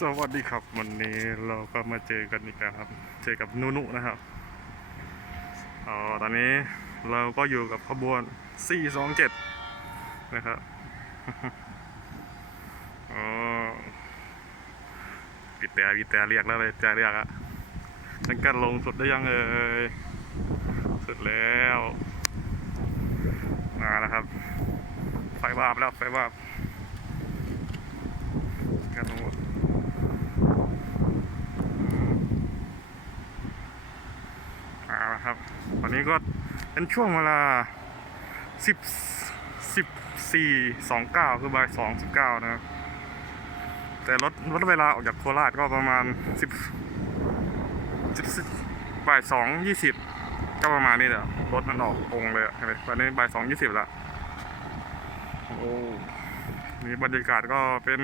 สวัสดีครับวันนี้เราก็มาเจอกันอีกแล้วครับ เจอกับนุนุนะครับอ๋อตอนนี้เราก็อยู่กับขบวน 427 นะครับอ๋อปิดแต่ปิดแต่เรียกแล้วเลยจะเรียกอะฉันกันลงสุดได้ยังเอ่ยสุดแล้ว มาแล้วครับ ไฟวาบแล้วไฟวาบกันลงหมด เอาละครับวันนี้ก็เป็นช่วงเวลาสิบสิบสี่สองเก้าคือบ่ายสองสิบเก้านะครับ แต่รถรถเวลาออกจากโคราชก็ประมาณสิบสิบบ่ายสองยี่สิบก็ประมาณนี้แหละรถมันออกตรงเลยอะเห็นไหมตอนนี้บ่ายสองยี่สิบละโอ้นี่บรรยากาศก็เป็น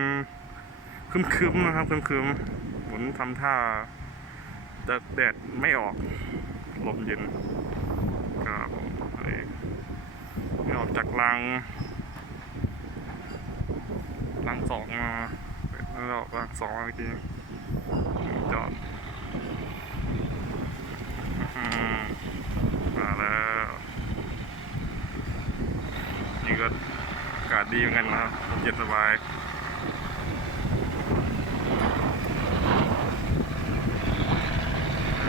คึมๆนะครับคึมๆเหมือนทำท่าแต่แดดไม่ออก ลมเย็นครับนี่ออกจากรังรังสองมาแล้วออกรังสองเมื่อกี้จอดอืมาแล้วนี่ก็อากาศดีเหมือนกันนะครับเย็นสบาย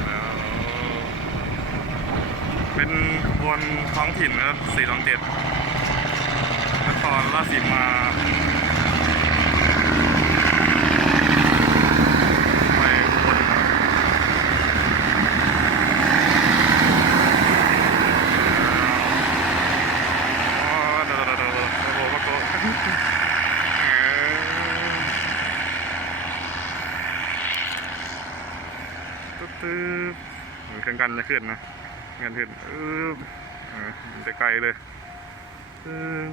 แล้ว เป็นขบวนท้องถิ่นนะครับ427นครราชสีมาไปอุบนครับอ๋อเดี๋ยวๆๆๆโอ้โหตึ๊บตึ๊บเหมือนเครื่องกันจะขึ้นนะ เงินเห็นเออไกลเลยเออ